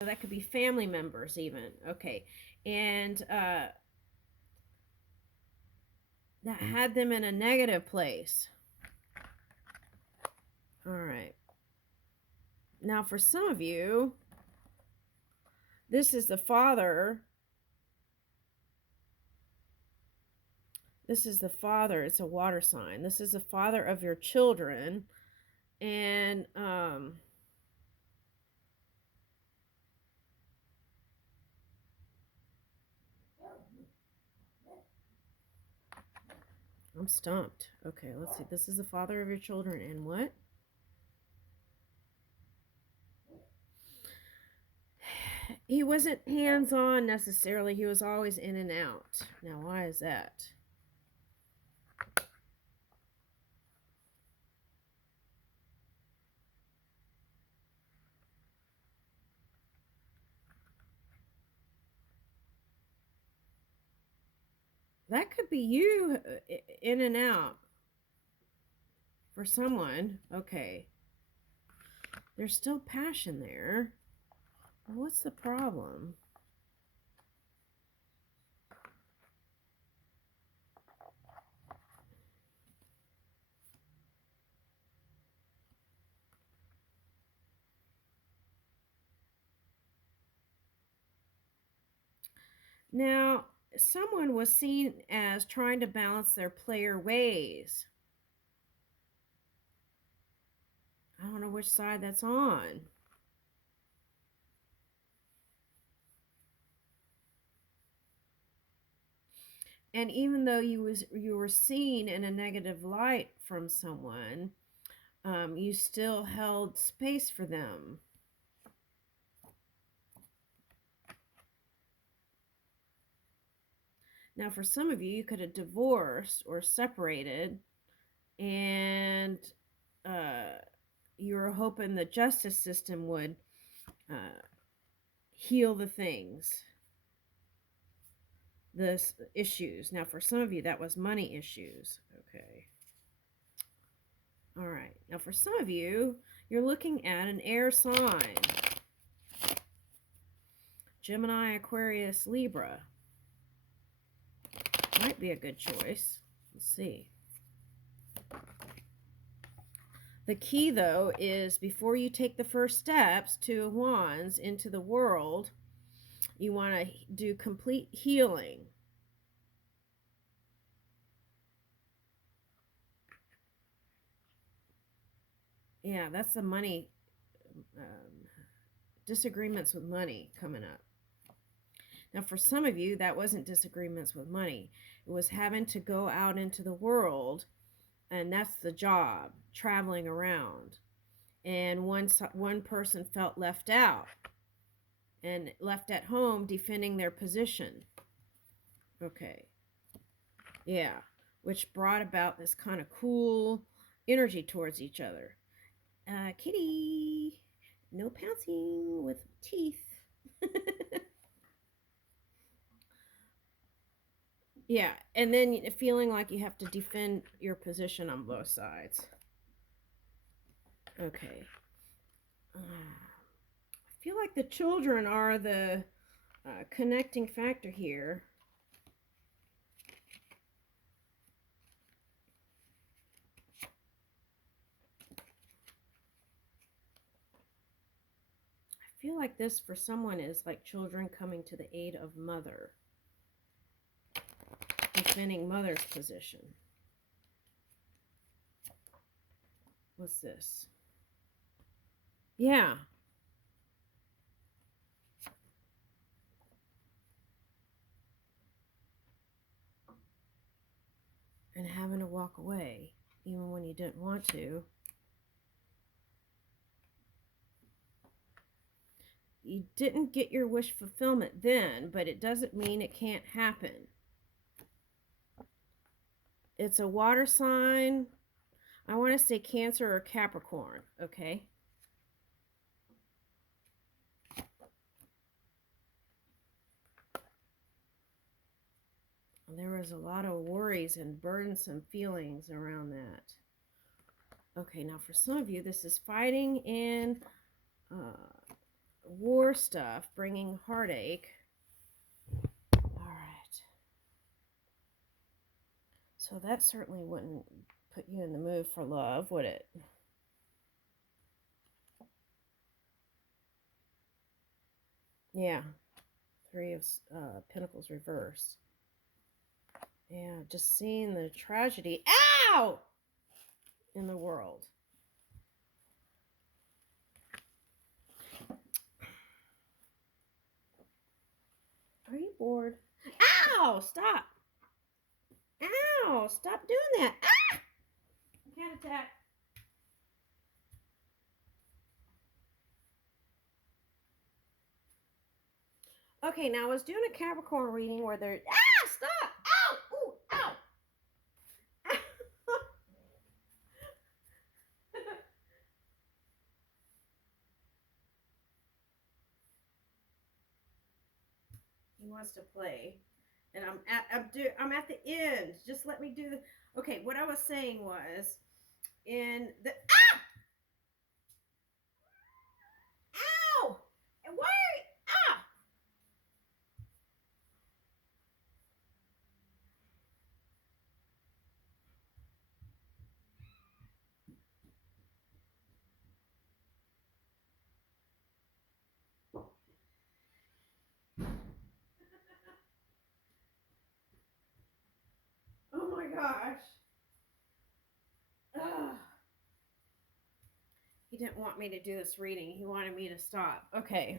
So that could be family members even. Okay. And that had them in a negative place. All right. Now, for some of you, this is the father. This is the father. It's a water sign. This is the father of your children. And I'm stumped. Okay, let's see. This is the father of your children. And what? He wasn't hands-on necessarily. He was always in and out. Now, why is that? That could be you in and out for someone. Okay. There's still passion there. What's the problem? Now, someone was seen as trying to balance their player ways. I don't know which side that's on. And even though you were seen in a negative light from someone, you still held space for them. Now, for some of you, you could have divorced or separated, and you were hoping the justice system would heal the things, the issues. Now, for some of you, that was money issues. Okay. All right. Now, for some of you, you're looking at an air sign. Gemini, Aquarius, Libra. Might be a good choice. Let's see. The key, though, is before you take the first steps, Two of Wands, into the world, you want to do complete healing. Yeah, that's the money, disagreements with money coming up. Now, for some of you, that wasn't disagreements with money. It was having to go out into the world, and that's the job, traveling around. And one person felt left out and left at home defending their position. Okay. Yeah. Which brought about this kind of cool energy towards each other. Kitty, no pouncing with teeth. Yeah, and then feeling like you have to defend your position on both sides. Okay. I feel like the children are the connecting factor here. I feel like this for someone is like children coming to the aid of mother, defending mother's position. What's this? Yeah. And having to walk away, even when you didn't want to. You didn't get your wish fulfillment then, but it doesn't mean it can't happen. It's a water sign. I want to say Cancer or Capricorn, okay? There was a lot of worries and burdensome feelings around that. Okay, now for some of you, this is fighting in war stuff, bringing heartache. All right. So that certainly wouldn't put you in the mood for love, would it? Yeah. Three of Pentacles reversed. Yeah, just seeing the tragedy, ow, in the world. Are you bored? Ow! Stop! Ow! Stop doing that! Ah! Cat attack. Okay, now I was doing a Capricorn reading where they're stop! Ow! Ooh! Ow! He wants to play, and I'm at the end. Just let me do the. Okay, what I was saying was in the ow! And why? Ah! Oh my gosh! Ugh. He didn't want me to do this reading. He wanted me to stop. Okay.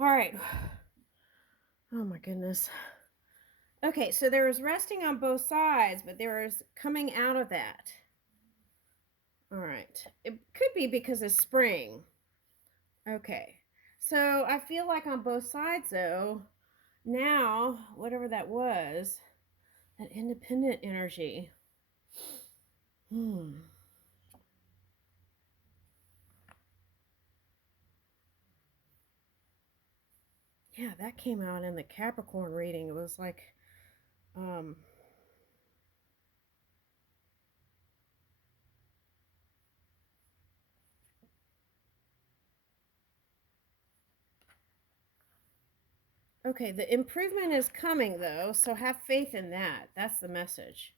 All right. Oh my goodness. Okay, so there was resting on both sides, but there was coming out of that. All right. It could be because of spring. Okay. So I feel like on both sides, though, now, whatever that was, that independent energy. Yeah, that came out in the Capricorn reading. It was like, um, okay, the improvement is coming, though, so have faith in that. That's the message.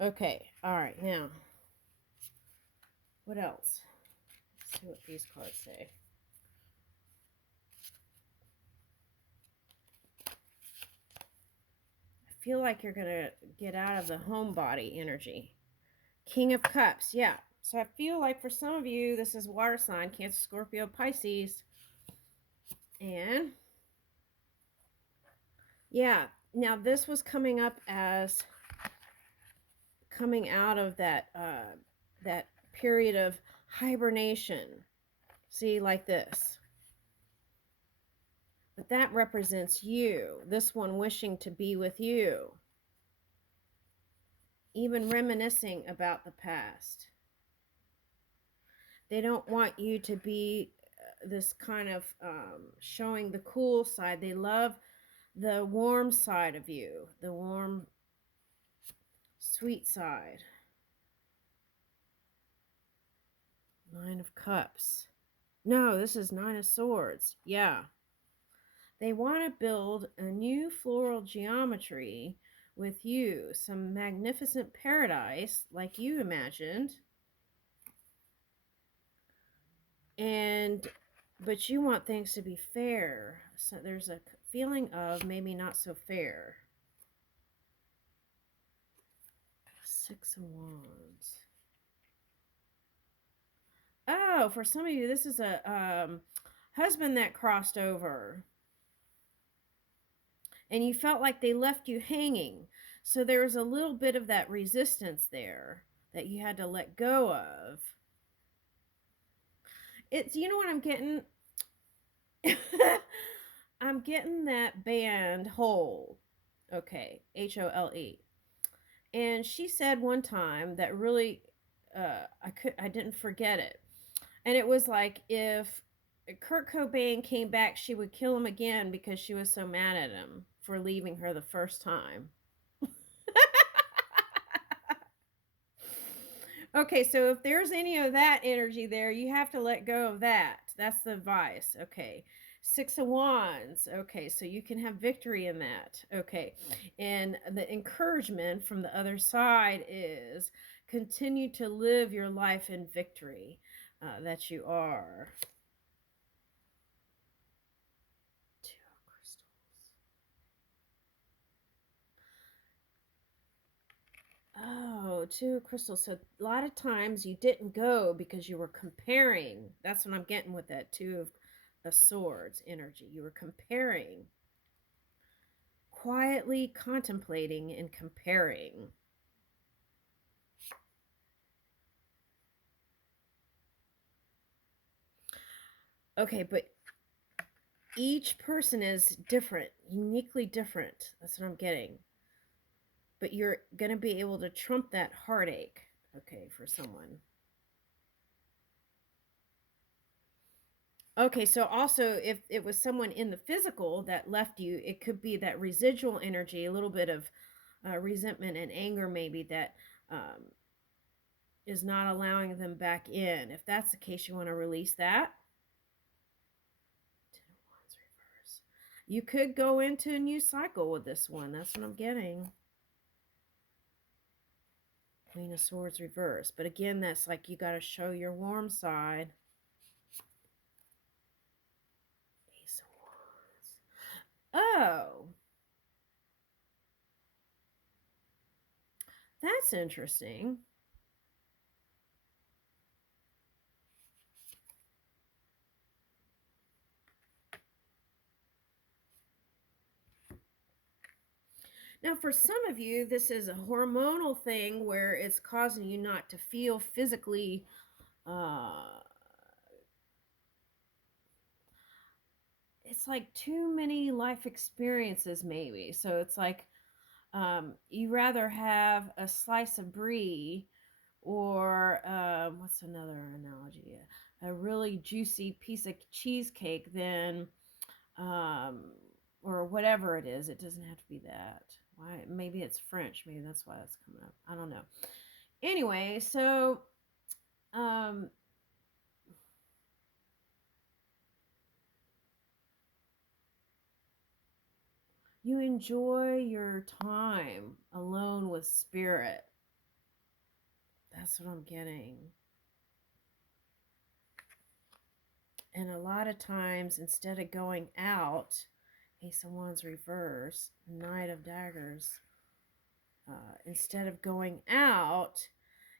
Okay, all right, now, what else? Let's see what these cards say. I feel like you're going to get out of the homebody energy. King of Cups, yeah. So I feel like for some of you, this is water sign, Cancer, Scorpio, Pisces. And, yeah, now this was coming up as coming out of that that period of hibernation. See, like this. But that represents you, this one wishing to be with you, even reminiscing about the past. They don't want you to be this kind of showing the cool side. They love the warm side of you, the warm, sweet side. Nine of Cups. No, this is Nine of Swords. Yeah. They want to build a new floral geometry with you, some magnificent paradise like you imagined. But you want things to be fair. So there's a feeling of maybe not so fair. Six of Wands. Oh, for some of you, this is a husband that crossed over. And you felt like they left you hanging. So there was a little bit of that resistance there that you had to let go of. It's, you know what I'm getting? I'm getting that band Hole. Okay, Hole. And she said one time that really I didn't forget it. And it was like if Kurt Cobain came back, she would kill him again because she was so mad at him for leaving her the first time. Okay, so if there's any of that energy there, you have to let go of that. That's the advice. Okay. Six of Wands. Okay, so you can have victory in that. Okay. And the encouragement from the other side is continue to live your life in victory that you are. Two of crystals. Oh, two of crystals. So a lot of times you didn't go because you were comparing. That's what I'm getting with that two of swords energy. You were comparing, quietly contemplating and comparing. Okay, but each person is different, uniquely different. That's what I'm getting. But you're going to be able to trump that heartache, okay, for someone. Okay, so also if it was someone in the physical that left you, it could be that residual energy, a little bit of resentment and anger maybe that is not allowing them back in. If that's the case, you want to release that. Ten of Wands reverse. You could go into a new cycle with this one. That's what I'm getting. Queen of Swords reverse. But again, that's like you got to show your warm side. Ace of Wands. Oh. That's interesting. Now, for some of you, this is a hormonal thing where it's causing you not to feel physically it's like too many life experiences maybe. So it's like you rather have a slice of brie or what's another analogy? A really juicy piece of cheesecake than or whatever it is. It doesn't have to be that. Why? Maybe it's French. Maybe that's why it's coming up. I don't know. Anyway, so um, you enjoy your time alone with spirit. That's what I'm getting. And a lot of times, instead of going out, Ace of Wands reverse, Knight of Daggers, instead of going out,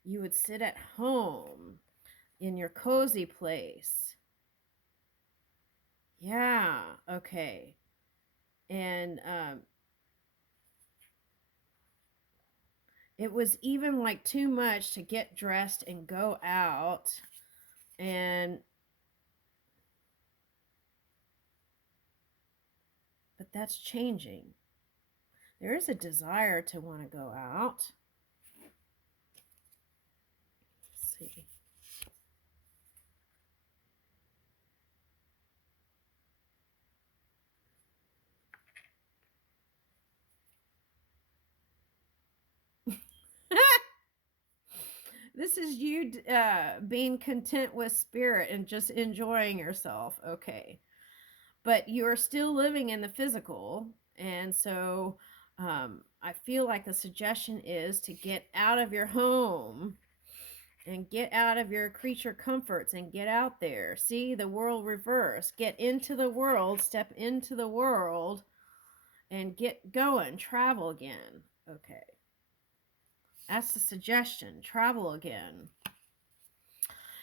you would sit at home in your cozy place. Yeah, okay. And it was even like too much to get dressed and go out. And but that's changing. There is a desire to want to go out. Let's see. This is you being content with spirit and just enjoying yourself. Okay. But you're still living in the physical. And so I feel like the suggestion is to get out of your home and get out of your creature comforts and get out there. See the world reverse. Get into the world, step into the world, and get going. Travel again. Okay. That's the suggestion. Travel again.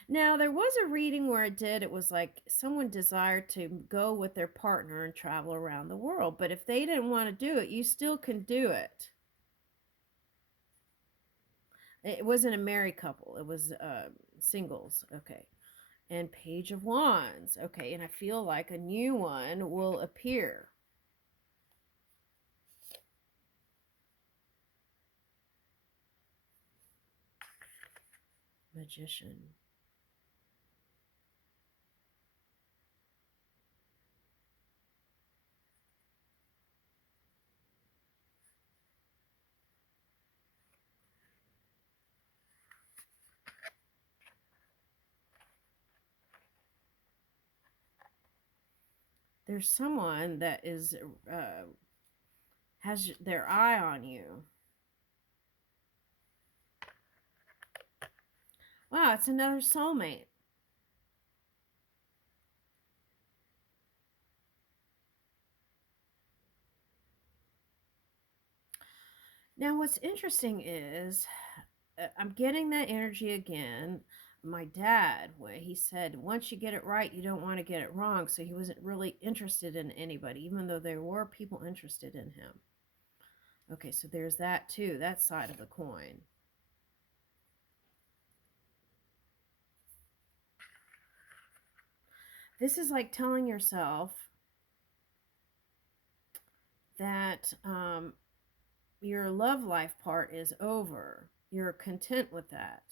Now, there was a reading where it was like someone desired to go with their partner and travel around the world. But if they didn't want to do it, you still can do it. It wasn't a married couple. It was singles. Okay. And Page of Wands. Okay. And I feel like a new one will appear. Magician. There's someone that is has their eye on you. Wow, it's another soulmate. Now, what's interesting is I'm getting that energy again. My dad, when he said, once you get it right, you don't want to get it wrong. So he wasn't really interested in anybody, even though there were people interested in him. Okay, so there's that too, that side of the coin. This is like telling yourself that your love life part is over. You're content with that.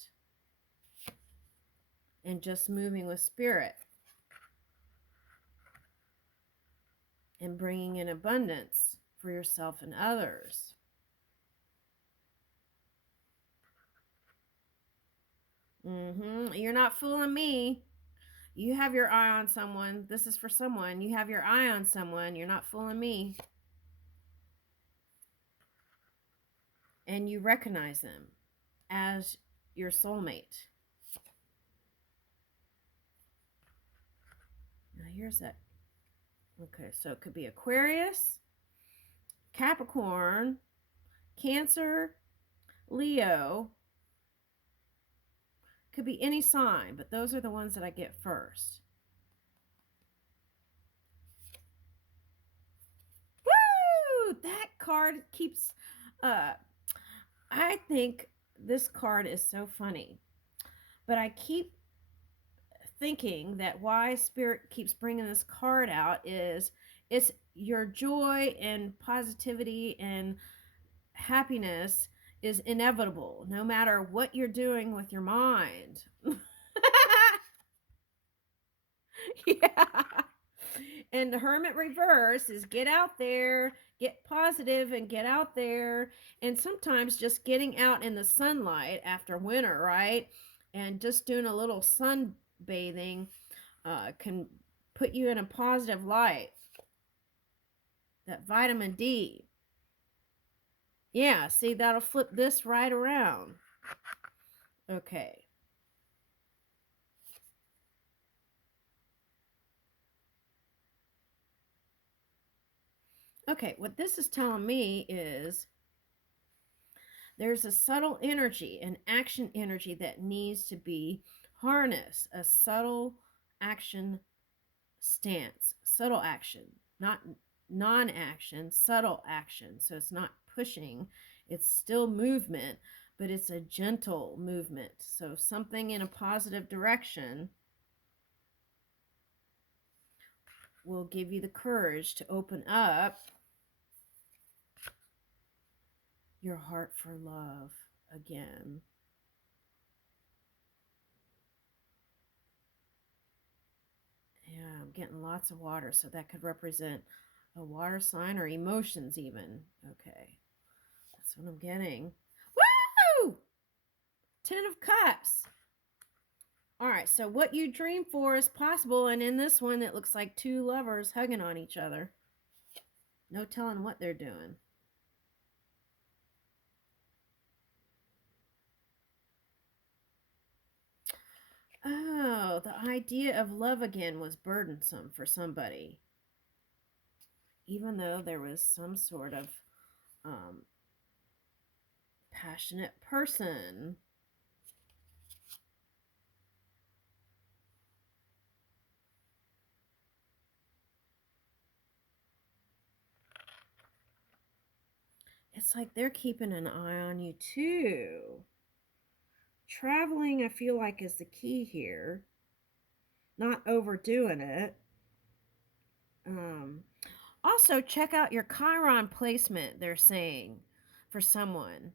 And just moving with spirit. And bringing in abundance for yourself and others. You're not fooling me. You have your eye on someone. This is for someone. You have your eye on someone. You're not fooling me. And you recognize them as your soulmate. Now here's that. Okay, so it could be Aquarius, Capricorn, Cancer, Leo. Could be any sign, but those are the ones that I get first. Woo! That card keeps I think this card is so funny. But I keep thinking that why Spirit keeps bringing this card out is it's your joy and positivity and happiness is inevitable no matter what you're doing with your mind. Yeah. And the Hermit reverse is get out there, get positive and get out there. And sometimes just getting out in the sunlight after winter, right? And just doing a little sunbathing can put you in a positive light. That vitamin D. Yeah, see, that'll flip this right around. Okay. Okay, what this is telling me is there's a subtle energy, an action energy that needs to be harnessed, a subtle action stance, subtle action, not non-action, subtle action. So it's not pushing, it's still movement, but it's a gentle movement. So something in a positive direction will give you the courage to open up your heart for love again. Yeah, I'm getting lots of water, so that could represent a water sign or emotions even. Okay, that's what I'm getting. Woo! 10 of Cups. All right, so what you dream for is possible, and in this one, it looks like two lovers hugging on each other. No telling what they're doing. Oh, the idea of love again was burdensome for somebody. Even though there was some sort of passionate person. It's like they're keeping an eye on you too. Traveling, I feel like, is the key here. Not overdoing it. Also, check out your Chiron placement, they're saying, for someone.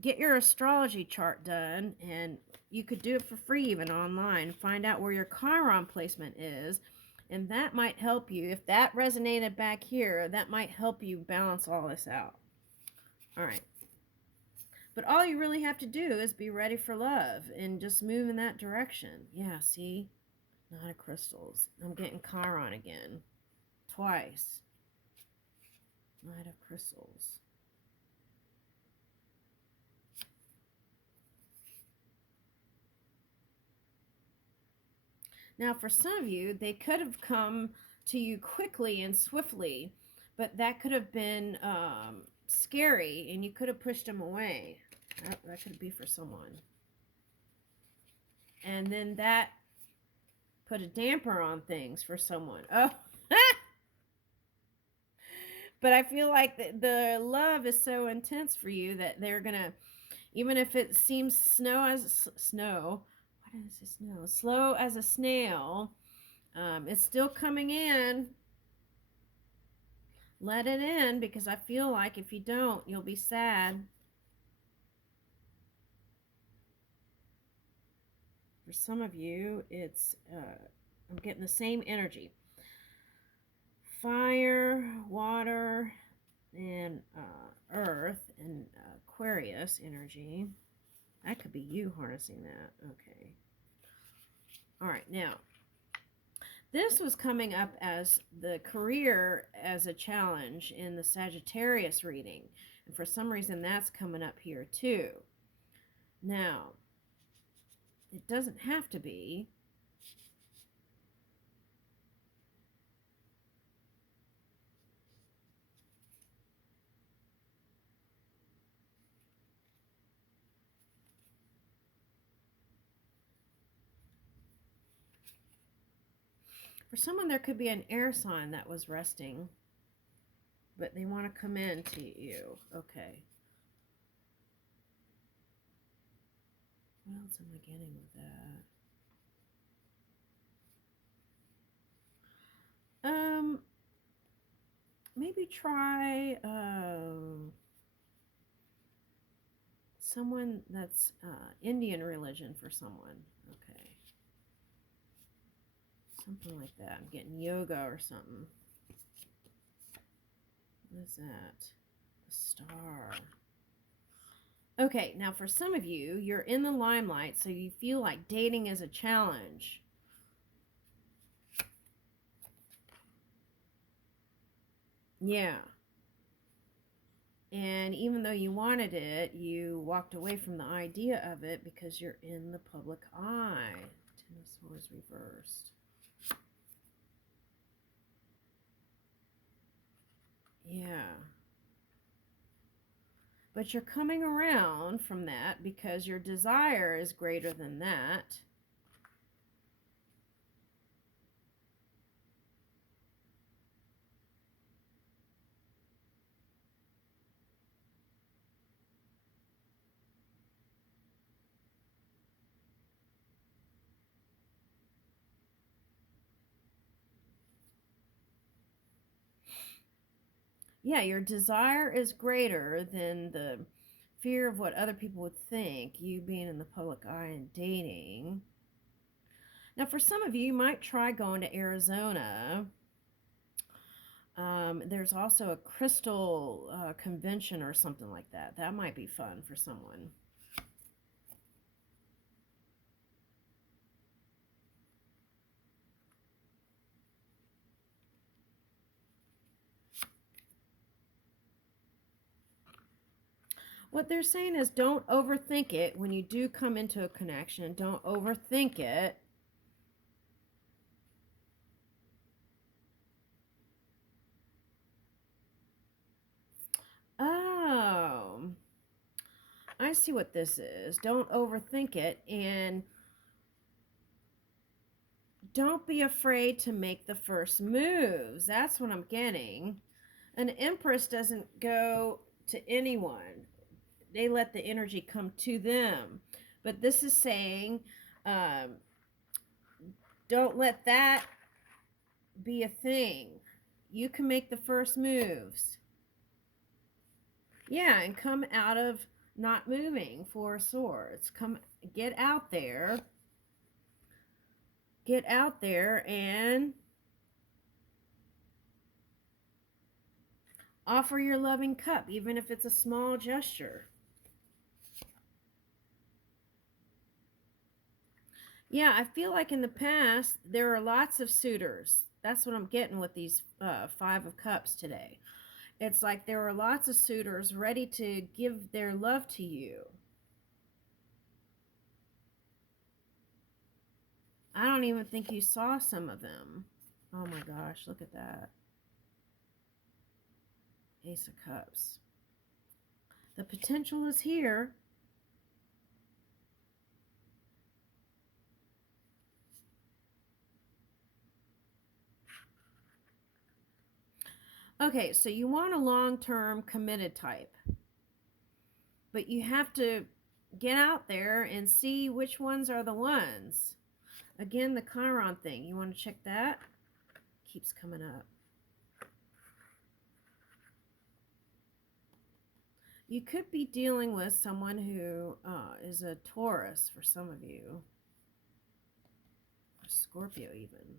Get your astrology chart done, and you could do it for free even online. Find out where your Chiron placement is, and that might help you. If that resonated back here, that might help you balance all this out. All right. But all you really have to do is be ready for love and just move in that direction. Yeah, see? Nine of Crystals. I'm getting Chiron again. twice. Knight of Crystals. Now, for some of you, they could have come to you quickly and swiftly, but that could have been scary, and you could have pushed them away. That could be for someone. And then that put a damper on things for someone. Oh, but I feel like the love is so intense for you that they're gonna, even if it seems slow as a snail, it's still coming in. Let it in, because I feel like if you don't, you'll be sad. For some of you, it's I'm getting the same energy. Fire, water, and earth, and Aquarius energy. That could be you harnessing that. Okay. All right, now, this was coming up as the career as a challenge in the Sagittarius reading. And for some reason, that's coming up here too. Now, it doesn't have to be. For someone, there could be an air sign that was resting, but they want to come in to you. Okay. What else am I getting with that? Maybe try someone that's Indian religion for someone. Okay. Something like that. I'm getting yoga or something. What is that? The star. Okay, now for some of you, you're in the limelight, so you feel like dating is a challenge. Yeah. And even though you wanted it, you walked away from the idea of it because you're in the public eye. Ten of Swords reversed. Yeah. But you're coming around from that because your desire is greater than that. Yeah, your desire is greater than the fear of what other people would think, you being in the public eye and dating. Now, for some of you, you might try going to Arizona. There's also a crystal convention or something like that. That might be fun for someone. What they're saying is don't overthink it when you do come into a connection. Don't overthink it. Oh, I see what this is. Don't overthink it, and don't be afraid to make the first moves. That's what I'm getting. An Empress doesn't go to anyone. They let the energy come to them. But this is saying, don't let that be a thing. You can make the first moves. Yeah, and come out of not moving, Four of Swords. Get out there. Get out there and offer your loving cup, even if it's a small gesture. Yeah, I feel like in the past, there are lots of suitors. That's what I'm getting with these Five of Cups today. It's like there were lots of suitors ready to give their love to you. I don't even think you saw some of them. Oh my gosh, look at that. Ace of Cups. The potential is here. Okay, so you want a long-term committed type. But you have to get out there and see which ones are the ones. Again, the Chiron thing. You want to check that? Keeps coming up. You could be dealing with someone who is a Taurus for some of you. A Scorpio even.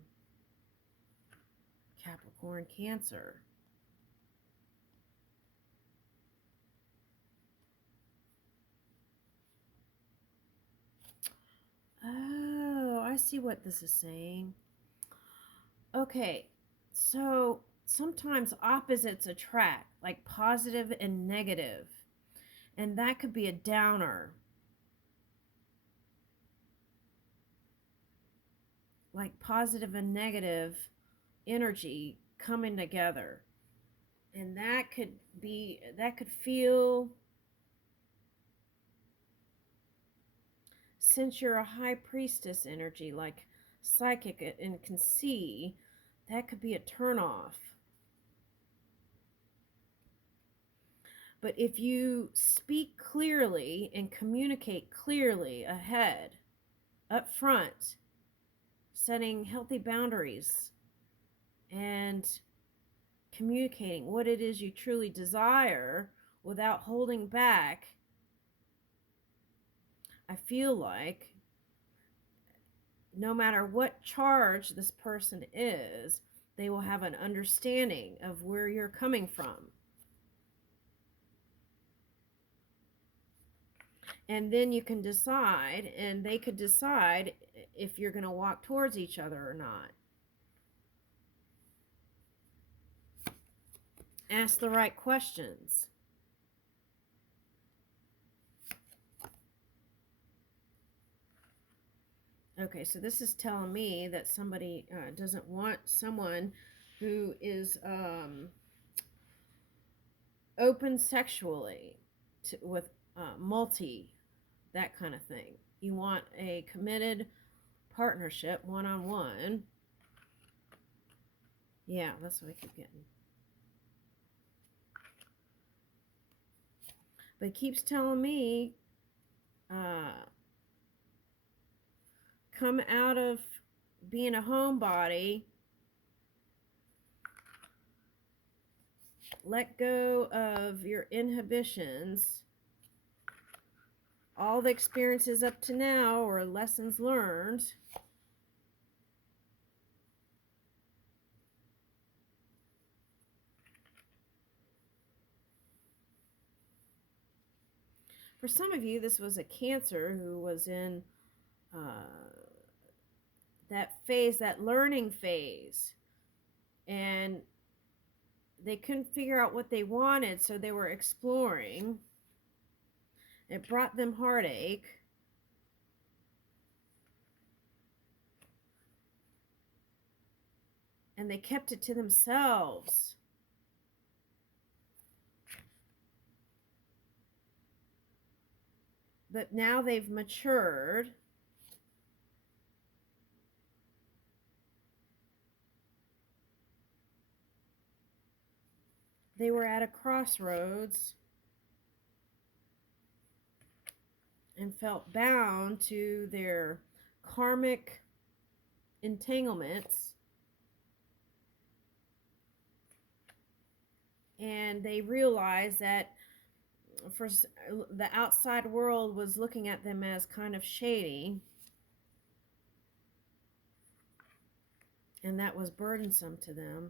Capricorn, Cancer. Oh, I see what this is saying. Okay, so sometimes opposites attract, like positive and negative. And that could be a downer. Like positive and negative energy coming together. And that could feel, since you're a high priestess energy, like psychic and can see, that could be a turnoff. But if you speak clearly and communicate clearly ahead, up front, setting healthy boundaries and communicating what it is you truly desire without holding back, I feel like no matter what charge this person is, they will have an understanding of where you're coming from. And then you can decide, and they could decide if you're going to walk towards each other or not. Ask the right questions. Okay, so this is telling me that somebody doesn't want someone who is open sexually with that kind of thing. You want a committed partnership, one-on-one. Yeah, that's what I keep getting. But it keeps telling me come out of being a homebody, let go of your inhibitions. All the experiences up to now or lessons learned. For some of you, this was a Cancer who was in that phase, that learning phase. And they couldn't figure out what they wanted, so they were exploring. It brought them heartache. And they kept it to themselves. But now they've matured. They were at a crossroads and felt bound to their karmic entanglements. And they realized that for the outside world was looking at them as kind of shady, and that was burdensome to them.